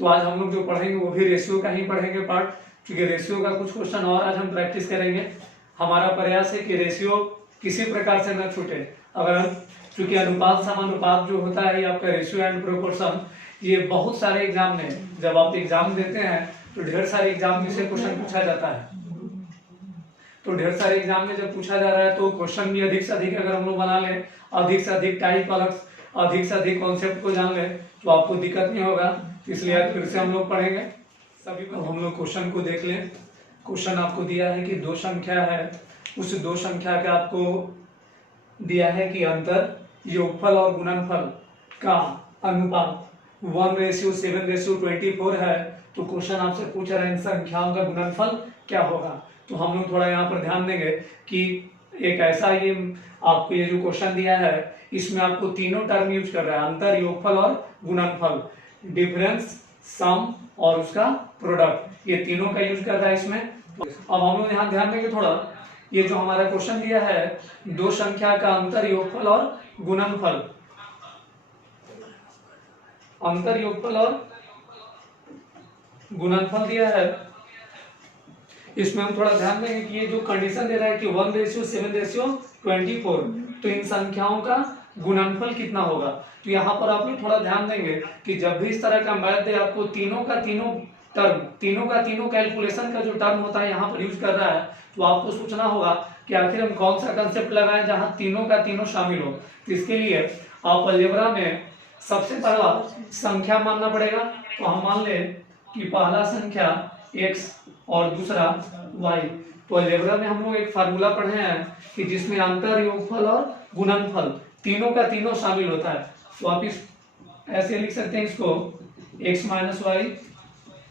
तो आज हम लोग जो पढ़ेंगे वो भी रेशियो का ही पढ़ेंगे पार्ट, क्योंकि रेशियो का कुछ क्वेश्चन और आज हम प्रैक्टिस करेंगे। हमारा प्रयास है कि रेशियो किसी प्रकार से न छूटे। अगर हम, चूंकि अनुपात समानुपात जो होता है ये आपका रेशियो एंड प्रोपोर्शन, ये बहुत सारे एग्जाम में जब आप एग्जाम देते हैं तो ढेर सारे एग्जाम में से क्वेश्चन पूछा जाता है। तो ढेर सारे एग्जाम में जब पूछा जा रहा है तो क्वेश्चन भी अधिक से अधिक अगर हम लोग बना लें, अधिक से अधिक टाइप अलग, अधिक से अधिक कॉन्सेप्ट को जान ले तो आपको दिक्कत नहीं होगा। इसलिए आज फिर से हम लोग पढ़ेंगे सभी। हम लोग क्वेश्चन को देख लें। क्वेश्चन आपको दिया है कि दो संख्या है, उस दो संख्या का आपको दिया है कि अंतर, योगफल और गुणनफल का अनुपात 1:7:24 है। तो क्वेश्चन आपसे पूछ रहा है इन संख्याओं का गुणनफल क्या होगा। तो हम लोग थोड़ा यहाँ पर ध्यान देंगे कि एक ऐसा ये आपको ये जो क्वेश्चन दिया है इसमें आपको तीनों टर्म यूज कर रहा है, अंतर, योगफल और गुणनफल, डिफरेंस, सम और उसका प्रोडक्ट, ये तीनों का यूज कर रहा है इसमें। अब हम लोग यहाँ ध्यान देंगे थोड़ा, ये जो हमारा क्वेश्चन दिया है दो संख्या का अंतर, योगफल और गुणनफल, अंतर, योगफल और गुणनफल दिया है। इसमें हम थोड़ा ध्यान देंगे कि ये जो कंडीशन दे रहा है कि 1:7:24, तो इन संख्याओं का गुणनफल कितना होगा। तो यहाँ पर आप लोग थोड़ा ध्यान देंगे कि जब भी इस तरह का मैथ दे आपको तीनों का तीनों कैलकुलेशन का जो टर्म होता है यहाँ पर यूज कर रहा है, तो आपको सोचना होगा कि आखिर हम कौन सा कंसेप्ट लगाएं जहाँ तीनों का तीनों शामिल हो। तो इसके लिए आप अलजेब्रा में सबसे पहला संख्या मानना पड़ेगा। तो हम मान ले कि पहला संख्या x और दूसरा y। तो अलजेब्रा में हम लोग एक फार्मूला पढ़े हैं कि जिसमें अंतर, योगफल और गुणनफल तीनों का तीनों शामिल होता है। तो आप इस ऐसे लिख सकते हैं इसको, x माइनस वाई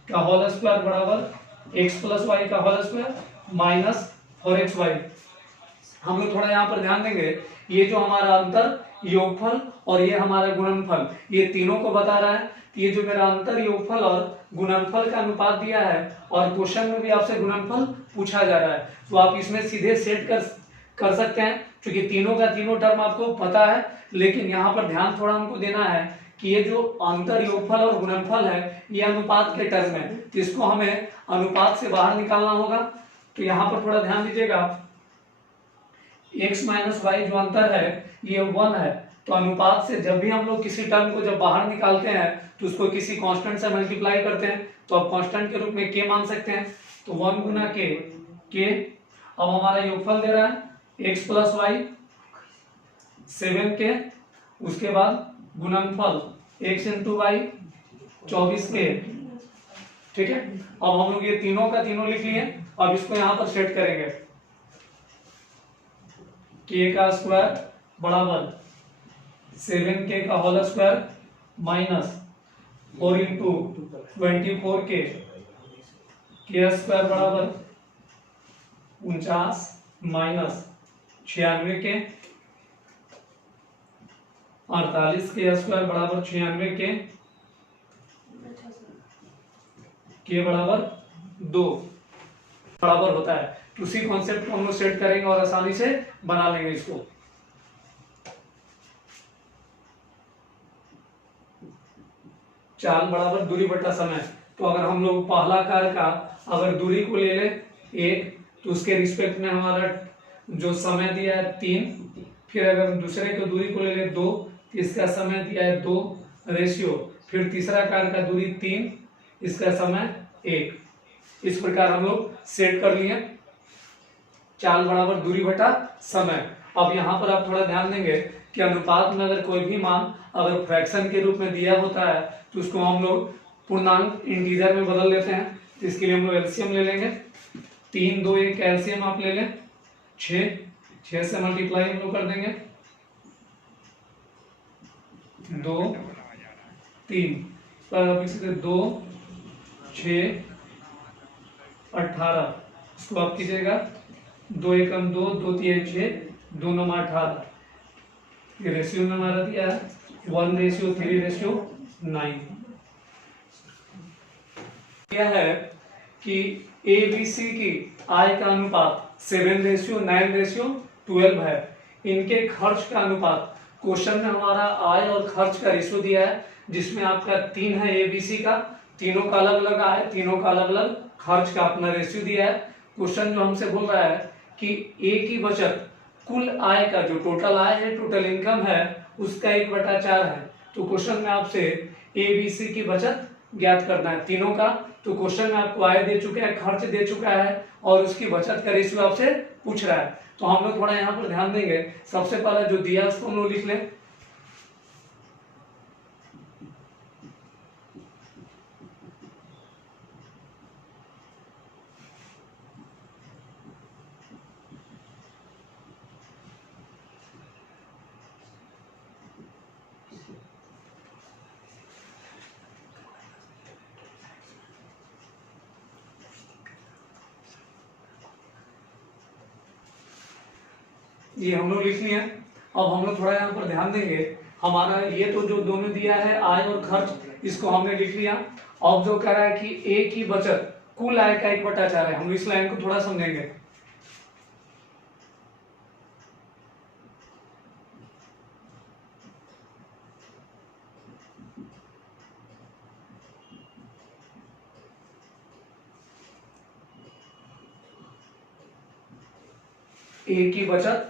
का होल स्क्वायर बराबर x प्लस वाई का होल स्क्वायर माइनस 4xy। हम लोग थोड़ा यहाँ पर ध्यान देंगे, ये जो हमारा अंतर, योगफल और ये हमारा गुणनफल, ये तीनों को बता रहा है। ये जो मेरा अंतर, योगफल और गुणनफल का अनुपात दिया है और क्वेश्चन में भी आपसे गुणनफल पूछा जा रहा है, तो आप इसमें सीधे सेट कर सकते हैं, क्योंकि तीनों का तीनों टर्म आपको पता है। लेकिन यहाँ पर ध्यान थोड़ा हमको देना है कि ये जो अंतर, योगफल और गुणनफल है ये अनुपात के टर्म है, तो इसको हमें अनुपात से बाहर निकालना होगा। तो यहाँ पर थोड़ा ध्यान दीजिएगा, x माइनस वाई जो अंतर है ये 1 है। तो अनुपात से जब भी हम लोग किसी टर्म को जब बाहर निकालते हैं तो उसको किसी कांस्टेंट से मल्टीप्लाई करते हैं, तो अब कांस्टेंट के रूप में k मान सकते हैं। तो 1 गुना k। अब हमारा योगफल दे रहा है x प्लस वाई 7k, उसके बाद गुणनफल x इंटू वाई 24k। ठीक है, अब हम लोग ये तीनों का तीनों लिख लिए। अब इसको यहाँ पर सेट करेंगे, k का स्क्वायर बराबर 7k का whole square minus 4 into 24k, के स्क्वायर बराबर 49 माइनस 96k, 48 के स्क्वायर बराबर 96k, के बराबर 2 बराबर होता है। उसी कॉन्सेप्ट को हम लोग सेट करेंगे और आसानी से बना लेंगे इसको। चाल बराबर दूरी बटा समय। तो अगर हम लोग पहला कार्य का अगर दूरी को ले ले 1, तो उसके रिस्पेक्ट में हमारा जो समय दिया है 3, फिर अगर दूसरे को दूरी को ले ले 2, तो इसका समय दिया है 2 रेशियो, फिर तीसरा कार्य का दूरी 3, इसका समय 1। इस प्रकार हम लोग सेट कर लिए चाल बराबर दूरी बटा समय। अब यहाँ पर आप थोड़ा ध्यान देंगे कि अनुपात में अगर कोई भी मान अगर फ्रैक्शन के रूप में दिया होता है तो उसको हम लोग पूर्णांक इंटीजर में बदल लेते हैं। तो इसके लिए हम लोग एलसीएम ले लेंगे, 3 2 1 एलसीएम आप ले लें, 6 से मल्टीप्लाई हम लोग कर देंगे, 2 3 पर इसी 2 6 18, इसको आप कीजिएगा 2 एकम 2 2 3 6 2 9 18। ये रेशियो में हमारा दिया है 1:3:9। यह है कि ABC की आय का अनुपात 7:9:12 है। इनके खर्च का अनुपात, क्वेश्चन में हमारा आय और खर्च का रेशियो दिया है जिसमें आपका 3 है ABC का, तीनों का अलग अलग आय, तीनों का अलग अलग खर्च का अपना रेशियो दिया है। क्वेश्चन जो हमसे बोल रहा है कि ए की बचत कुल आय का, जो टोटल आय है, टोटल इनकम है, उसका 1/4 है। तो क्वेश्चन में आपसे ए बी सी की बचत ज्ञात करना है तीनों का। तो क्वेश्चन में आपको आय दे चुका है, खर्च दे चुका है और उसकी बचत का रेशियो आपसे पूछ रहा है। तो हम लोग थोड़ा यहाँ पर ध्यान देंगे। सबसे पहले जो दिया उसको हम लोग लिख लें। ये हम लोग लिख लिए। अब हम लोग थोड़ा यहाँ पर ध्यान देंगे। हमारा ये तो जो दोनों दिया है आय और खर्च, इसको हमने लिख लिया। अब जो कह रहा है कि ए की बचत कुल आय का 1/4 है, हम इस लाइन को थोड़ा समझेंगे। ए की बचत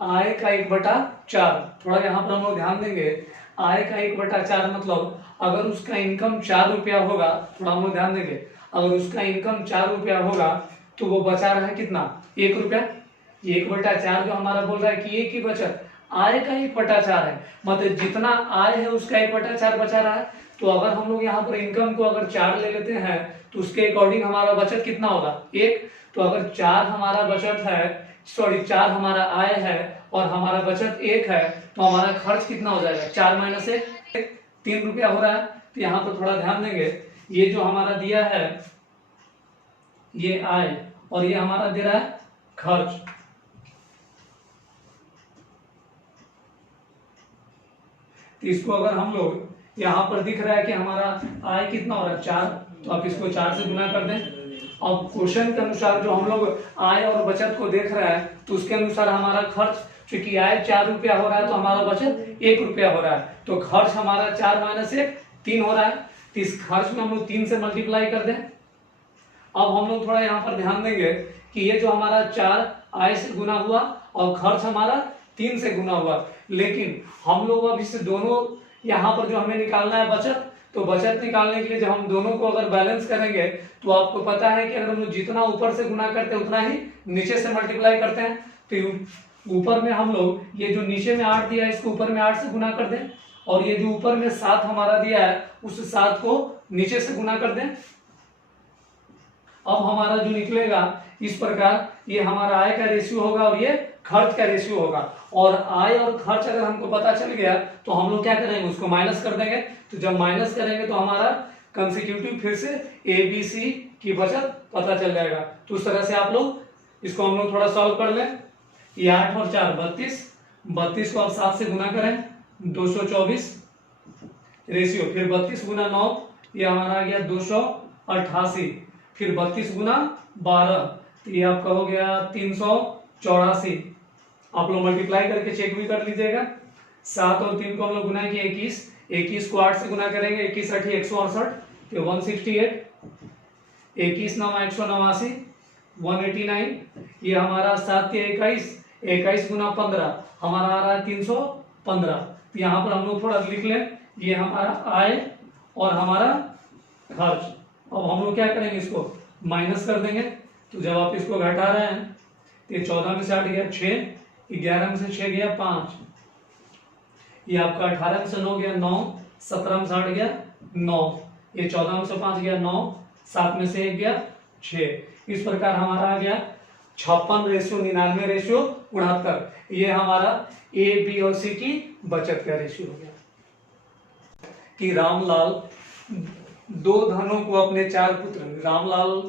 आय का 1/4। थोड़ा यहाँ पर हम लोग ध्यान देंगे। आय का 1/4 मतलब अगर उसका इनकम 4 रुपया होगा, थोड़ा हम लोग ध्यान देंगे, अगर उसका इनकम 4 रुपया होगा तो वो बचा रहा है कितना, 1 रुपया। 1/4 जो हमारा बोल रहा है कि ए की बचत आय का 1/4 है, मतलब जितना आय है उसका 1/4 बचा रहा है। तो अगर हम लोग यहाँ पर इनकम को अगर 4 ले लेते हैं तो उसके अकॉर्डिंग हमारा बचत कितना होगा, 1। तो अगर 4 हमारा बचत है, सॉरी 4 हमारा आय है और हमारा बचत 1 है, तो हमारा खर्च कितना हो जाएगा, 4 - 1, 3 रुपया हो रहा है। तो यहाँ पर थोड़ा ध्यान देंगे। ये जो हमारा दिया है ये आय और ये हमारा दे रहा है खर्च। तो इसको अगर हम लोग, यहाँ पर दिख रहा है कि हमारा आय कितना हो रहा है, 4, तो आप इसको 4 से गुना कर दें। अब क्वेश्चन के अनुसार जो हम लोग आय और बचत को देख रहा है तो उसके अनुसार हमारा खर्च, चूंकि आय 4 रुपया हो रहा है तो हमारा बचत 1 रुपया हो रहा है, तो खर्च हमारा 4 - 1 3 हो रहा है। तो इस खर्च में हम लोग 3 से मल्टीप्लाई कर दें। अब हम लोग थोड़ा यहाँ पर ध्यान देंगे कि ये जो हमारा 4 आय से गुना हुआ और खर्च हमारा 3 से गुना हुआ, लेकिन हम लोग अब इस दोनों यहाँ पर जो हमें निकालना है बचत, तो बचत निकालने के लिए जब हम दोनों को अगर बैलेंस करेंगे तो आपको पता है कि अगर हम जितना ऊपर से गुना करते हैं उतना ही नीचे से मल्टीप्लाई करते हैं। तो ऊपर में हम लोग ये जो नीचे में 8 दिया है इसको ऊपर में 8 से गुना कर दें, और ये जो ऊपर में 7 हमारा दिया है उस 7 को नीचे से गुना कर दें। अब हमारा जो निकलेगा इस प्रकार, ये हमारा आय का रेशियो होगा और ये खर्च का रेशियो होगा। और आय और खर्च अगर हमको पता चल गया तो हम लोग क्या करेंगे, उसको माइनस कर देंगे। तो जब माइनस करेंगे तो हमारा कंसेक्यूटिव फिर से ए बी सी की बचत पता चल जाएगा। तो उस तरह से आप लोग इसको हम लोग थोड़ा सॉल्व कर लें। ये 8 और 4 32, 32 को आप 7 से गुना करें, 224 रेशियो, फिर 32 गुना 9, ये हमारा आ गया 288, फिर 32 गुना 12, तो ये आपका हो गया 384। आप लोग मल्टीप्लाई करके चेक भी कर लीजिएगा। 7 और 3 को हम लोग गुना किए 21, 21 को 8 से गुना करेंगे, 21 8 168, तो 168, 21 9 189, 189, ये हमारा 7 के 21, 21 गुना 15 हमारा आ रहा है 315। तो यहाँ पर हम लोग थोड़ा लिख लें, ये हमारा आय और हमारा खर्च। अब हम लोग क्या करेंगे, इसको माइनस कर देंगे। तो जब आप इसको घटा रहे हैं तो ये 14 में से 8 गया 6, 11 में से 6 गया 5, ये आपका 18 में से 9 गया 9, 17 में से 8 गया 9, ये 14 में से 5 गया 9, 7 में से 1 गया 6। इस प्रकार हमारा आ गया 56:99:69। ये हमारा ए बी और सी की बचत का रेशियो हो गया। कि रामलाल दो धनों को अपने 4 पुत्र, रामलाल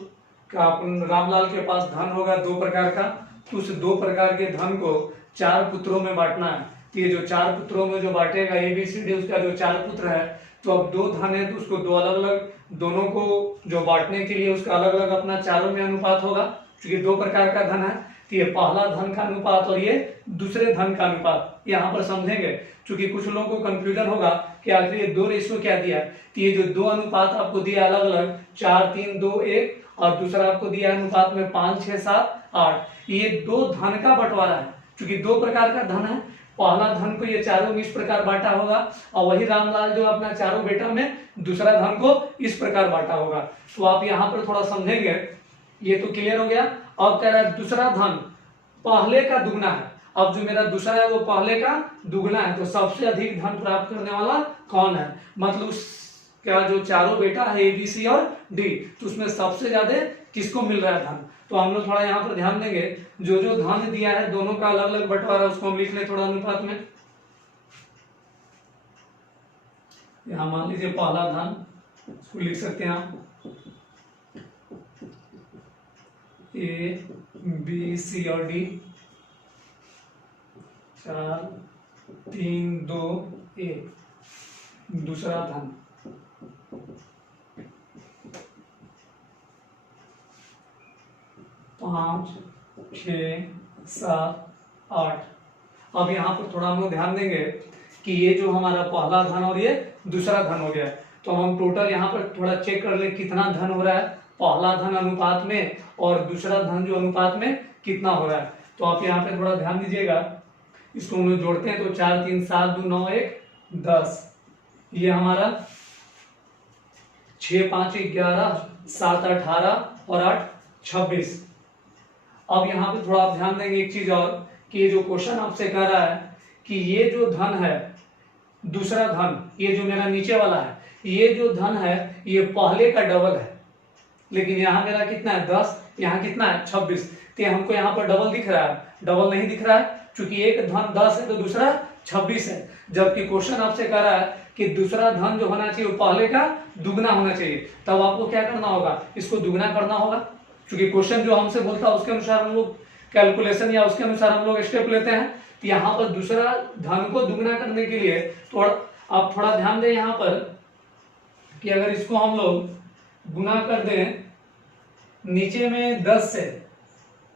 के पास धन होगा 2 प्रकार का, तो उस 2 प्रकार के धन को 4 पुत्रों में बांटना है। तो ये जो 4 पुत्रों में जो बांटेगा ए बी सी डी, उसका जो 4 पुत्र है, तो अब 2 धन है तो उसको 2 अलग अलग, दोनों को जो बांटने के लिए उसका अलग अलग अपना चारों में अनुपात होगा, क्योंकि 2 प्रकार का धन है। तो ये पहला धन का अनुपात और ये दूसरे धन का अनुपात यहाँ पर समझेंगे, क्योंकि कुछ लोगों को कंफ्यूजन होगा कि आखिर ये 2 रेशियो क्या दिया है। तो ये जो 2 अनुपात आपको दिया अलग अलग 4 3 2 1 और दूसरा आपको दिया अनुपात में 5 6 7 8, ये 2 धन का बंटवारा है, क्योंकि 2 प्रकार का धन है। पहला धन को ये चारों में इस प्रकार बांटा होगा और वही रामलाल जो अपना चारों बेटा में दूसरा धन को इस प्रकार बांटा होगा। तो आप यहाँ पर थोड़ा समझेंगे, ये तो क्लियर हो गया। अब कह रहा है दूसरा धन पहले का दुगना है। अब जो मेरा दूसरा है वो पहले का दुगना है, तो सबसे अधिक धन प्राप्त करने वाला कौन है, मतलब क्या जो चारों बेटा है ए बी सी और डी, तो उसमें सबसे ज्यादा किसको मिल रहा है धन। तो हम लोग थोड़ा यहाँ पर ध्यान देंगे, जो जो धन दिया है दोनों का अलग अलग बंटवारा उसको हम लिख लें थोड़ा अनुपात में। यहाँ मान लीजिए पहला धन, उसको लिख सकते हैं आप ए बी सी और डी, 4 3 2 1। दूसरा धन 5 6 7 8। अब यहाँ पर थोड़ा हम लोग ध्यान देंगे कि ये जो हमारा पहला धन और ये दूसरा धन हो गया, तो हम टोटल यहाँ पर थोड़ा चेक कर ले कितना धन हो रहा है पहला धन अनुपात में और दूसरा धन जो अनुपात में कितना हो रहा है। तो आप यहाँ पे थोड़ा ध्यान दीजिएगा, इसको हम लोग जोड़ते हैं तो 4 3 7 2 9 1 10, ये हमारा 6 5 11 7 18 और 8 26। अब यहाँ पे थोड़ा आप ध्यान देंगे एक चीज और, कि ये जो क्वेश्चन आपसे कह रहा है कि ये जो धन है दूसरा धन, ये जो मेरा नीचे वाला है, ये जो धन है ये पहले का डबल है, लेकिन यहाँ मेरा कितना है 10, यहाँ कितना है 26। तो हमको यहाँ पर डबल दिख रहा है, डबल नहीं दिख रहा है, क्योंकि एक धन 10 है तो दूसरा 26 है। जबकि क्वेश्चन आपसे कह रहा है कि दूसरा धन जो होना चाहिए वो पहले का दुगना होना चाहिए, तब आपको क्या करना होगा, इसको दुगना करना होगा, क्योंकि क्वेश्चन जो हमसे बोलता है उसके अनुसार हम लोग कैलकुलेशन या उसके अनुसार हम लोग स्टेप लेते हैं। तो यहाँ पर दूसरा धन को दुगना करने के लिए थोड़ा आप थोड़ा ध्यान दें यहाँ पर कि अगर इसको हम लोग गुना कर दें, नीचे में 10 से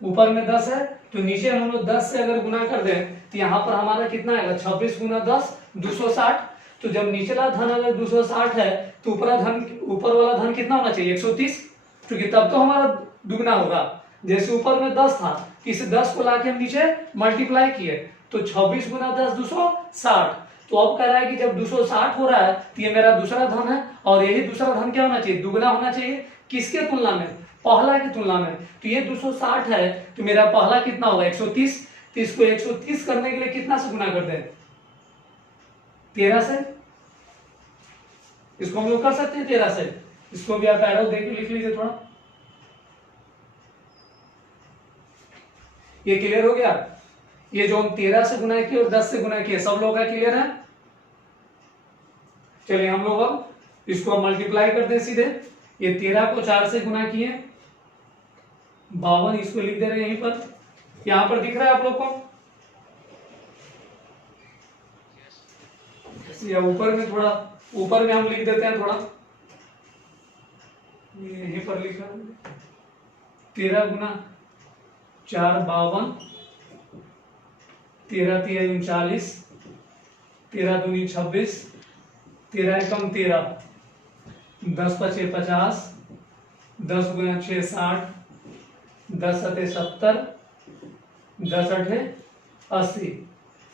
ऊपर में 10 है तो नीचे हम लोग 10 से अगर गुना कर दें तो यहाँ पर हमारा कितना आएगा 26 गुना 10 260। तो जब निचला धन अगर 260 है तो ऊपर वाला धन कितना होना चाहिए 130, क्योंकि तब तो हमारा दुगना होगा। जैसे ऊपर में 10 था, इस 10 को लाके हम नीचे मल्टीप्लाई किए तो 26 गुना 10 260। तो अब कह रहा है कि जब 260 हो रहा है तो ये मेरा दूसरा धन है, और यही दूसरा धन क्या होना चाहिए, दुगना होना चाहिए। किसके तुलना में, पहला की तुलना में। तो ये 260 है तो मेरा पहला कितना होगा 130। तो इसको 130 करने के लिए कितना से गुना कर दें 13 से, इसको हम लोग कर सकते हैं 13 से। इसको भी आप एरो देके लिख लीजिए थोड़ा, ये क्लियर हो गया। ये जो हम 13 से गुना किए और 10 से गुना किए सब लोगों का क्लियर है। चलिए हम लोग अब इसको मल्टीप्लाई करते हैं सीधे। ये 13 को 4 से गुना किए 52, इसको लिख दे रहे हैं यहीं पर, यहां पर दिख रहा है आप लोग को, या ऊपर में थोड़ा ऊपर में हम लिख देते हैं थोड़ा, यहीं पर लिखा 13 गुना 4 52, 13 3 39, 13 दूनी 26, 13 एकम 13, 10 पचे 50, 10 गुना 6 60, 10 सते 70, 10 अठे 80।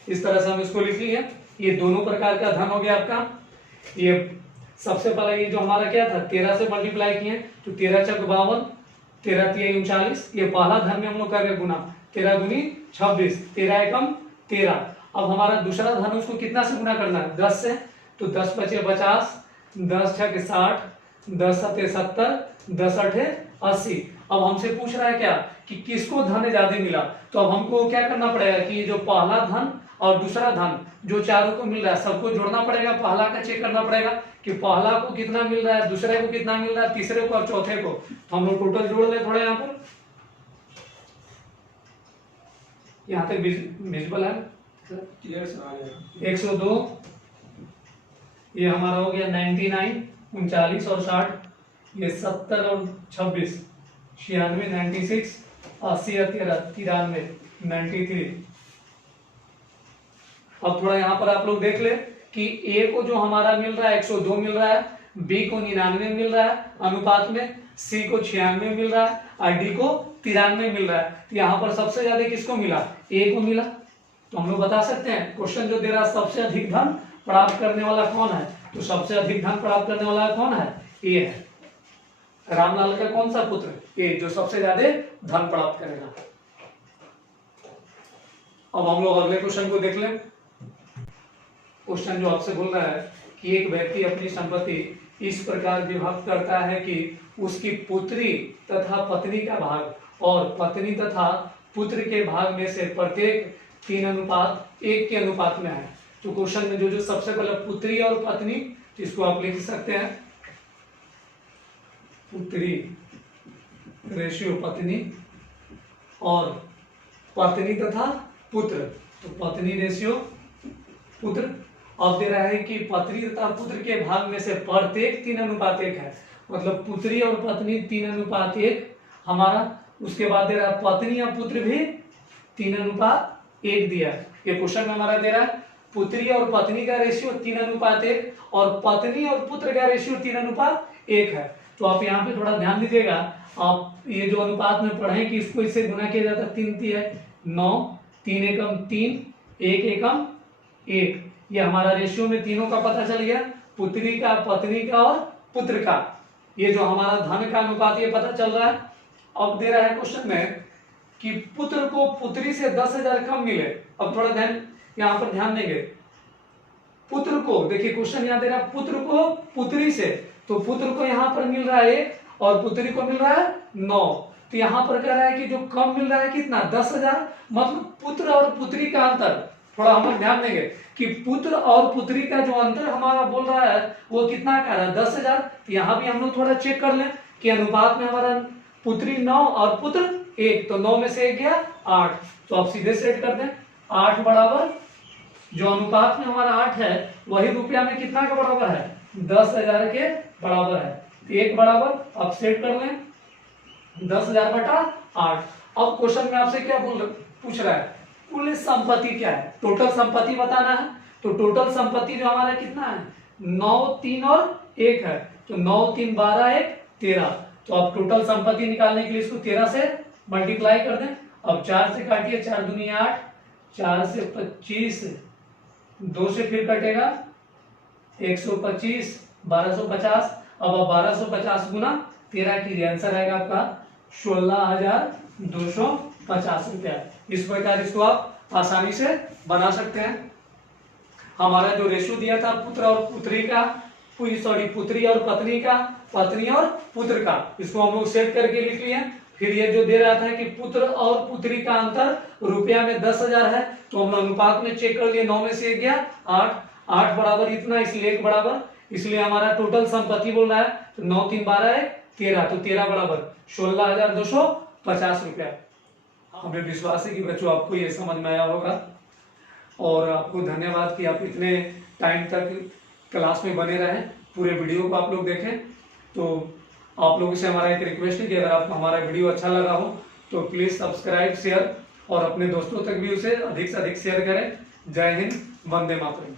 इस तरह से हम इसको लिख लिए। ये दोनों प्रकार का धन हो गया आपका। ये सबसे पहले ये जो हमारा क्या था 13 से मल्टीप्लाई किए तो 13 चक 52, 13 3 39, ये पहला धन में हम लोग करेंगे गुना, 13 दूनी 26, 13 एकम 13। अब हमारा दूसरा धन उसको कितना से गुना करना है 10 से, तो 10 पचे 50, 10 छक 60, 10 सते 70, 10 अठे 80। अब हमसे पूछ रहा है क्या कि किसको धन ज्यादा मिला, तो अब हमको क्या करना पड़ेगा कि ये जो पहला धन और दूसरा धन जो चारों को मिल रहा है सबको जोड़ना पड़ेगा, पहला का चेक करना पड़ेगा कि पहला को कितना मिल रहा है, दूसरे को कितना मिल रहा है, तीसरे को और चौथे को। तो हम लोग टोटल जोड़ ले थोड़ा यहाँ पर, यहाँ तक विजिबल है 102, ये हमारा हो गया 99 39 और 60, ये 70 और 26 96 96 80 या 13 93 93। अब थोड़ा यहाँ पर आप लोग देख ले कि ए को जो हमारा मिल रहा है 102 मिल रहा है, बी को 99 मिल रहा है अनुपात में, सी को 96 मिल रहा है और डी को 93 मिल रहा है। तो यहाँ पर सबसे ज्यादा किसको मिला? ए को मिला। तो हम लोग बता सकते हैं क्वेश्चन जो दे रहा है सबसे अधिक धन प्राप्त करने वाला कौन है, तो सबसे अधिक धन प्राप्त करने वाला कौन है? ए है। रामलाल का कौन सा पुत्र? ए, जो सबसे ज्यादा धन प्राप्त करेगा। अब हम लोग अगले क्वेश्चन को देख लें। क्वेश्चन जो आपसे बोल रहा है कि एक व्यक्ति अपनी संपत्ति इस प्रकार विभक्त करता है कि उसकी पुत्री तथा पत्नी का भाग और पत्नी तथा पुत्र के भाग में से प्रत्येक 3:1 के अनुपात में है। तो क्वेश्चन में जो सबसे पहले पुत्री और पत्नी, तो इसको आप लिख सकते हैं पुत्री रेशियो पत्नी और पत्नी तथा पुत्र, तो पत्नी रेशियो पुत्र। अब दे रहा है कि पत्नी तथा पुत्र के भाग में से प्रत्येक 3:1 है, मतलब पुत्री और पत्नी 3:1 हमारा। उसके बाद दे रहा है पत्नी और पुत्र भी 3:1 दिया है। ये क्वेश्चन में हमारा दे रहा है पुत्री और पत्नी का रेशियो 3:1 और पत्नी और पुत्र का रेशियो 3:1 है। तो आप यहाँ पे थोड़ा ध्यान दीजिएगा, आप ये जो अनुपात में पढ़े कि इसको इससे गुना किया जाता है 3 9 3 एकम 3 1 एकम 1। ये हमारा रेशियो में तीनों का पता चल गया, पुत्री का, पत्नी का और पुत्र का। ये जो हमारा धन का अनुपात ये पता चल रहा है। अब दे रहा है क्वेश्चन में कि पुत्र को पुत्री से 10,000 कम मिले। अब थोड़ा ध्यान यहाँ पर ध्यान देंगे, पुत्र को देखिए क्वेश्चन यहाँ दे रहा है पुत्र को पुत्री से, तो पुत्र को यहाँ पर मिल रहा है 1 और पुत्री को मिल रहा है 9। तो यहाँ पर कह रहा है कि जो कम मिल रहा है कितना? 10,000। मतलब पुत्र और पुत्री का अंतर, थोड़ा हम ध्यान देंगे कि पुत्र और पुत्री का जो अंतर हमारा बोल रहा है वो कितना कह रहा है? 10,000। तो यहाँ भी हम लोग थोड़ा चेक कर लें कि अनुपात में हमारा पुत्री 9 और पुत्र 1, तो 9 में से 1 गया 8। तो आप सीधे सेट कर दें 8 बराबर, जो अनुपात में हमारा 8 है वही रुपया में कितना का बराबर है? 10,000 के बराबर है। 1 बराबर आप सेट कर लें 10,000 बटा 8। अब क्वेश्चन में आपसे क्या पूछ रहा है? कुल संपत्ति क्या है? टोटल संपत्ति बताना है। तो टोटल संपत्ति जो हमारा कितना है? 9 3 और 1 है। तो 9 3 12 1 13। तो आप टोटल संपत्ति निकालने के लिए इसको 13 से मल्टीप्लाई कर दें। अब 4 से काटिए, 4 दूनी 8, 4 से 25, 2 से फिर कटेगा 125, 1250। अब आप 1250 गुना 13 कीजिए, आंसर आएगा आपका 16,250 रुपया। इस प्रकार इसको आप आसानी से बना सकते हैं। हमारा जो रेशियो दिया था पुत्र और पुत्री का, पुत्री और पत्नी का, पत्नी और पुत्र का, इसको हम लोग सेट करके लिख लिए। फिर ये जो दे रहा था कि पुत्र और पुत्री का अंतर रुपया में 10,000 है, तो हम अनुपात में चेक कर लिए, 9 में से 1 गया 8, 8 बराबर इतना, इसलिए 1 बराबर, इसलिए हमारा टोटल संपत्ति बोल रहा है तो 9 3 12 1 13, तो 13 बराबर 16,250 रुपया। हमें विश्वास है कि बच्चों आपको ये समझ में आया होगा और आपको धन्यवाद कि आप इतने टाइम तक क्लास में बने रहे, पूरे वीडियो को आप लोग देखें। तो आप लोगों से हमारा एक रिक्वेस्ट है कि अगर आपको हमारा वीडियो अच्छा लगा हो तो प्लीज सब्सक्राइब, शेयर और अपने दोस्तों तक भी उसे अधिक से अधिक शेयर करें। जय हिंद, वंदे मातरम।